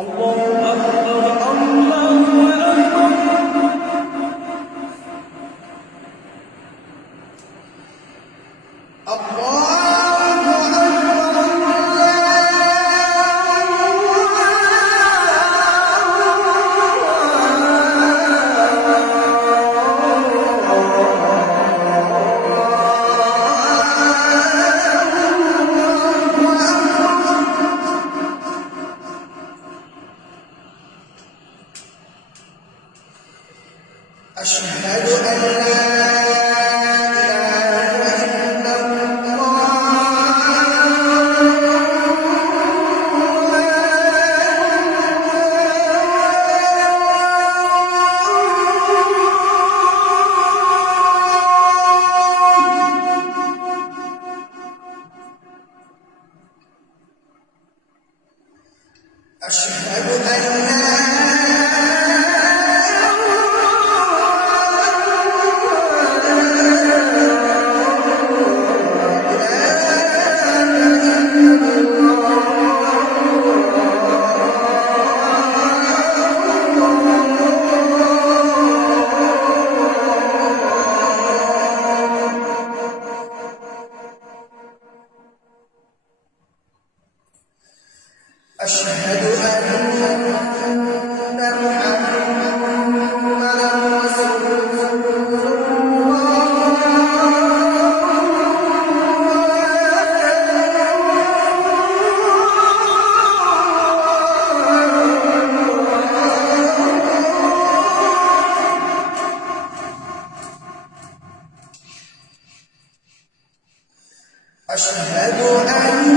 الله أشهد أن لا أشهد أن أشهد أن رسول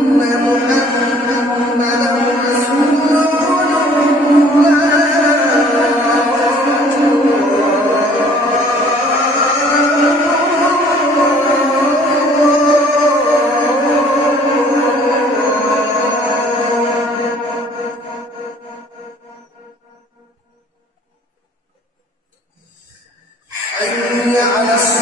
الله حي على الصلاة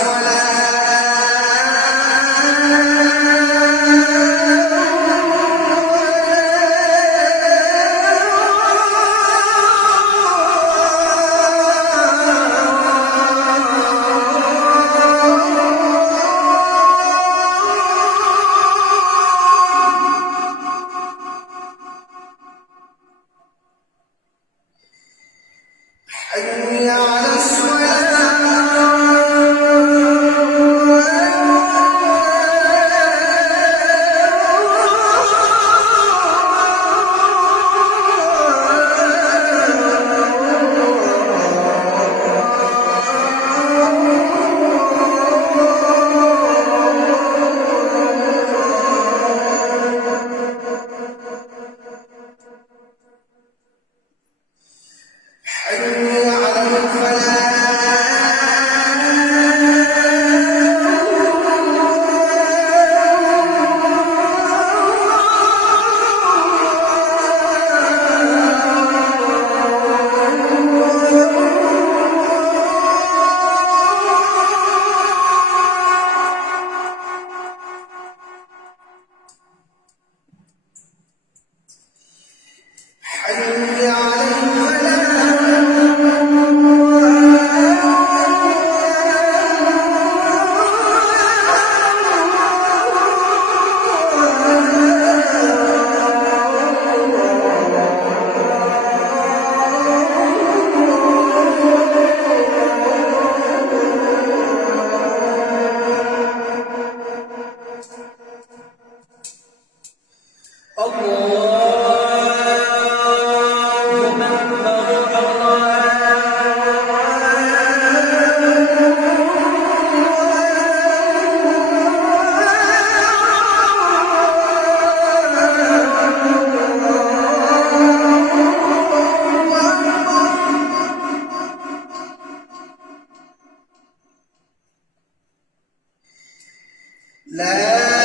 لا